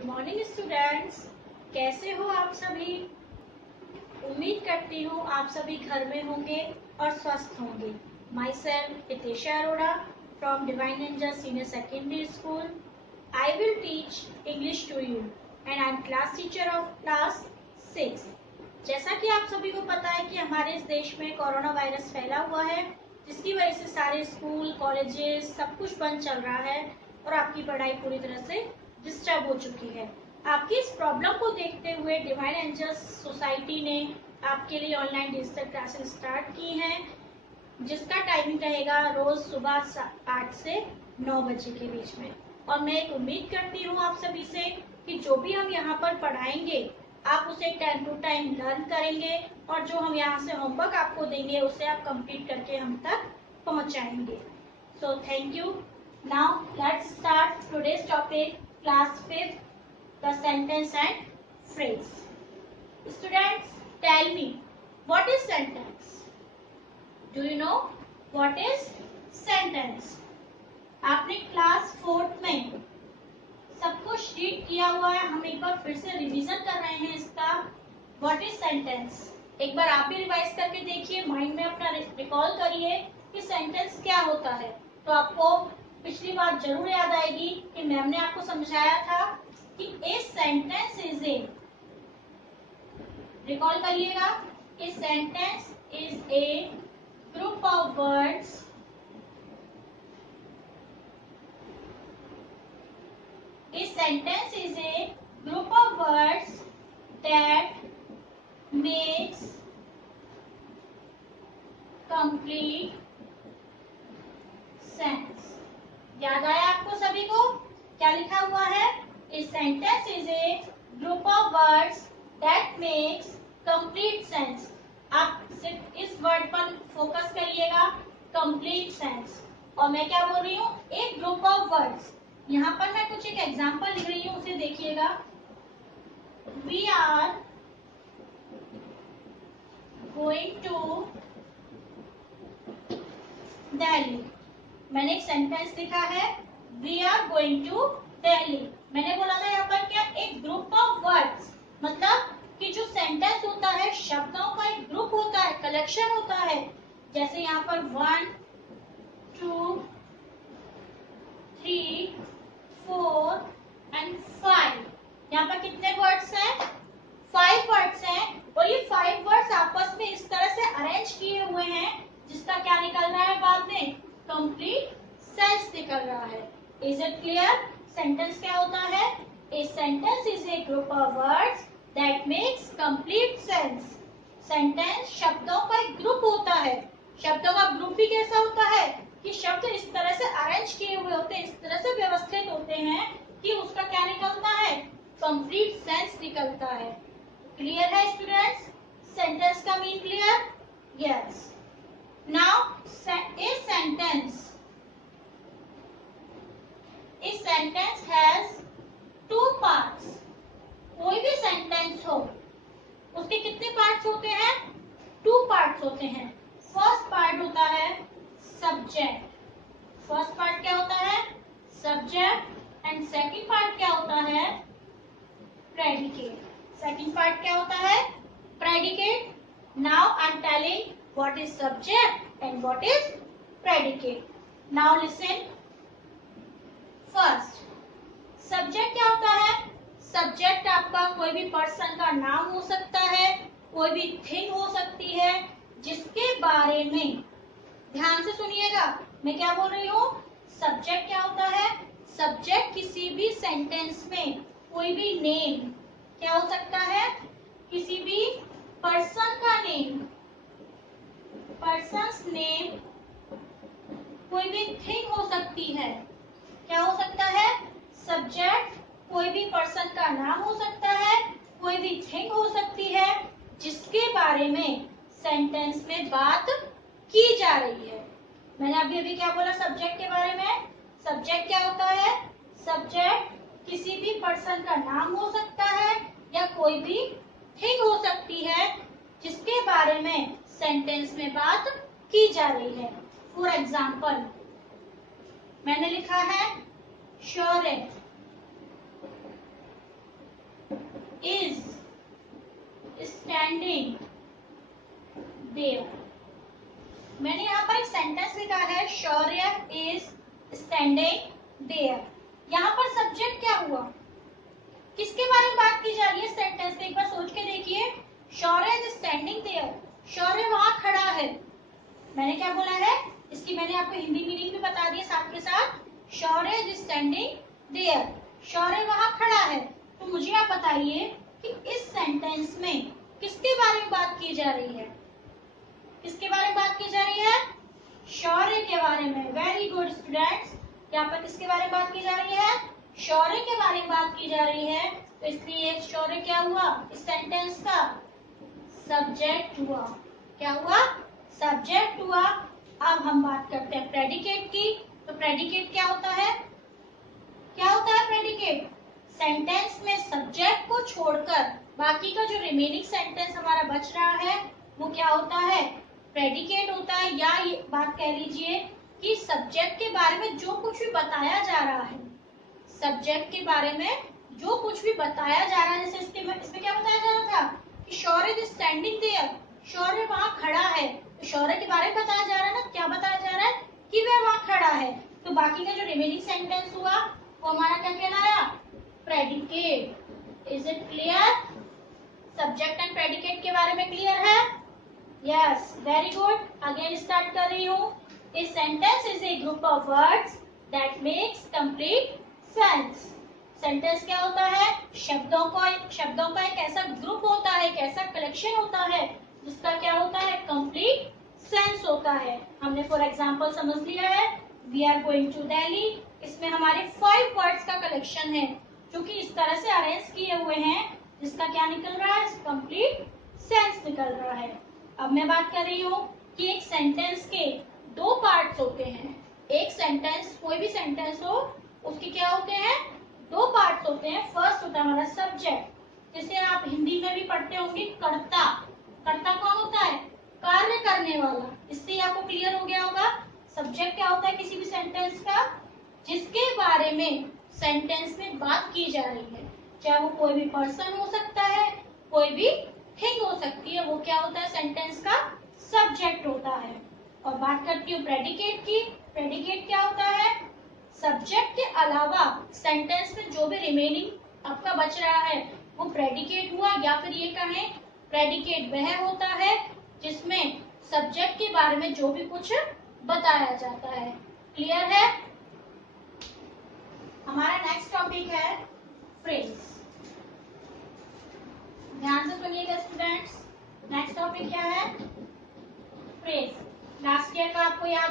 Good morning students, कैसे हो आप सभी। उम्मीद करती हूँ आप सभी घर में होंगे और स्वस्थ होंगे। Myself Hitesha Arora from divine angel senior secondary school. I will teach English to you and I am class teacher of class 6। जैसा कि आप सभी को पता है कि हमारे इस देश में कोरोना वायरस फैला हुआ है, जिसकी वजह से सारे स्कूल कॉलेजेस सब कुछ बंद चल रहा है और आपकी पढ़ाई पूरी तरह से डिस्टर्ब हो चुकी है। आपकी इस प्रॉब्लम को देखते हुए डिवाइन एंजल्स सोसाइटी ने आपके लिए ऑनलाइन डिजिटल क्लासेस स्टार्ट की हैं, जिसका टाइमिंग रहेगा रोज सुबह 8 से 9 बजे के बीच में। और मैं एक उम्मीद करती हूँ आप सभी से कि जो भी हम यहाँ पर पढ़ाएंगे आप उसे टाइम टू टाइम लर्न करेंगे और जो हम यहाँ से होमवर्क आपको देंगे उसे आप कंप्लीट करके हम तक पहुँचाएंगे। So thank you. Now let's start today's topic Class 5th, the sentence and phrase. Students, tell me, what is sentence? Do you know what is sentence? आपने क्लास 4th में सब कुछ रीड किया हुआ है, हम एक बार फिर से रिवीजन कर रहे हैं इसका। What is sentence? एक बार आप भी रिवाइज करके देखिए, माइंड में अपना रिकॉल करिए कि सेंटेंस क्या होता है। तो आपको पिछली बात जरूर याद आएगी कि मैम ने आपको समझाया था कि a sentence is a, recall करिएगा, a sentence is a group of words a sentence is a group of words that makes complete sense. याद आया आपको सभी को क्या लिखा हुआ है? A sentence is a group of words that makes complete sense. आप सिर्फ इस वर्ड पर फोकस करिएगा, कंप्लीट सेंस। और मैं क्या बोल रही हूँ? एक ग्रुप ऑफ वर्ड्स। यहाँ पर मैं कुछ एक एग्जांपल लिख रही हूँ, उसे देखिएगा। We are going to Delhi. मैंने एक सेंटेंस लिखा है, we are going to Delhi. मैंने बोला था यहाँ पर क्या? एक ग्रुप ऑफ वर्ड्स, मतलब कि जो सेंटेंस होता है शब्दों का एक ग्रुप होता है, कलेक्शन होता है। जैसे यहाँ पर 1 2 3 4 एंड 5। यहाँ पर कितने वर्ड्स हैं? 5 वर्ड्स हैं। और ये 5 वर्ड्स आपस में इस तरह से अरेंज किए हुए हैं जिसका क्या निकल रहा है बाद में? कंप्लीट सेंस निकल रहा है। Is it clear? सेंटेंस क्या होता है? A sentence is a group of words that makes complete sense. Sentence शब्दों का एक ग्रुप होता है। शब्दों का ग्रुप भी कैसा होता है कि शब्द इस तरह से अरेंज किए हुए होते हैं, इस तरह से व्यवस्थित होते हैं कि उसका क्या निकलता है? कंप्लीट सेंस निकलता है। क्लियर है स्टूडेंट्स? सेंटेंस का mean clear? Yes. Now, a sentence has 2 parts. कोई भी सेंटेंस हो उसके कितने पार्ट्स होते हैं? 2 पार्ट्स होते हैं। फर्स्ट पार्ट होता है सब्जेक्ट। फर्स्ट पार्ट क्या होता है? सब्जेक्ट। एंड सेकंड पार्ट क्या होता है? प्रेडिकेट। सेकंड पार्ट क्या होता है? Predicate. Now I am telling what is subject and what is predicate. Now listen. First, subject क्या होता है? Subject आपका कोई भी पर्सन का नाम हो सकता है, कोई भी थिंग हो सकती है, जिसके बारे में, ध्यान से सुनिएगा मैं क्या बोल रही हूँ। सब्जेक्ट क्या होता है? सब्जेक्ट किसी भी सेंटेंस में कोई भी नेम, क्या हो सकता है? किसी भी पर्सन का नेम, पर्सन्स नेम, कोई भी थिंग हो सकती है। क्या हो सकता है? सब्जेक्ट कोई भी पर्सन का नाम हो सकता है, कोई भी थिंग हो सकती है, जिसके बारे में सेंटेंस में बात की जा रही है। मैंने अभी क्या बोला सब्जेक्ट के बारे में? सब्जेक्ट क्या होता है? सब्जेक्ट किसी भी पर्सन का नाम हो सकता है या कोई भी थिंग हो सकती है जिसके बारे में सेंटेंस में बात की जा रही है। फॉर एग्जाम्पल मैंने लिखा है शौर्य। Standing there. मैंने यहाँ पर एक सेंटेंस लिखा है, शौर्य इज स्टैंडिंग देयर। यहाँ पर सब्जेक्ट क्या हुआ, किसके बारे में बात की जा रही है सेंटेंस में, एक बार सोच के देखिए। शौर्य इज स्टैंडिंग देयर, शौर्य वहां खड़ा है। मैंने क्या बोला है, इसकी मैंने आपको हिंदी मीनिंग भी बता दिया साथ के साथ। शौर्य इज स्टैंडिंग देयर, शौर्य वहां खड़ा है। तो मुझे आप बताइए कि इस सेंटेंस में किसके बारे में बात की जा रही है, किसके बारे में बात की जा रही है, शौर्य के बारे में। वेरी गुड स्टूडेंट्स, यहाँ पर किसके बारे में बात की जा रही है, शौर्य के बारे में बात की जा रही है। तो इसलिए शौर्य क्या हुआ, इस सेंटेंस का सब्जेक्ट हुआ। क्या हुआ, सब्जेक्ट हुआ। अब हम बात करते हैं प्रेडिकेट की। तो प्रेडिकेट क्या होता है, क्या होता है प्रेडिकेट, सेंटेंस में सब्जेक्ट को छोड़कर बाकी का जो रिमेनिंग सेंटेंस हमारा बच रहा है वो क्या होता है, प्रेडिकेट होता है। या ये बात कह लीजिए कि सब्जेक्ट के बारे में जो कुछ भी बताया जा रहा है, सब्जेक्ट के बारे में जो कुछ भी बताया जा रहा है, जैसे इसमें क्या बताया जा रहा था कि शौर्य इज स्टैंडिंग देयर, शौर्य वहां खड़ा है। तो शौर्य के बारे में बताया जा रहा है ना, क्या बताया जा रहा है कि वह वहां खड़ा है। तो बाकी का जो रिमेनिंग सेंटेंस हुआ वो हमारा क्या कहलाया, predicate. Is it clear, subject and predicate के बारे में क्लियर है? Yes, very good. Again start कर रही हूँ। A sentence is a group of words that makes complete sense. Sentence क्या होता है, शब्दों का एक ऐसा ग्रुप होता है, एक ऐसा कलेक्शन होता है जिसका क्या होता है, कंप्लीट सेंस होता है। हमने फॉर एग्जांपल समझ लिया है, we are going to Delhi. इसमें हमारे 5 वर्ड्स का कलेक्शन है जो कि इस तरह से अरेंज किए हुए हैं जिसका क्या निकल रहा है, कंप्लीट सेंस निकल रहा है। अब मैं बात कर रही हूँ कि एक सेंटेंस के 2 पार्ट्स होते हैं। एक सेंटेंस, कोई भी सेंटेंस हो, उसके क्या होते हैं, 2 पार्ट्स होते हैं। फर्स्ट होता है हमारा सब्जेक्ट, जिसे आप हिंदी में भी पढ़ते होंगे कर्ता। कर्ता कौन होता है, कार्य करने वाला। इससे आपको क्लियर हो गया होगा सब्जेक्ट क्या होता है किसी भी सेंटेंस का, जिसके बारे में सेंटेंस में बात की जा रही है। चाहे वो कोई भी पर्सन हो सकता है, कोई भी थिंग हो सकती है, वो क्या होता है, सेंटेंस का सब्जेक्ट होता है। और बात करती हूँ प्रेडिकेट की। प्रेडिकेट क्या होता है, सब्जेक्ट के अलावा सेंटेंस में जो भी रिमेनिंग आपका बच रहा है वो प्रेडिकेट हुआ। या फिर ये कहें, प्रेडिकेट वह होता है जिसमें सब्जेक्ट के बारे में जो भी कुछ बताया जाता है। क्लियर है? हमारा नेक्स्ट टॉपिक है फ्रेज। ध्यान से सुनिएगा स्टूडेंट्स, नेक्स्ट टॉपिक क्या है, फ्रेज। लास्ट ईयर का आपको याद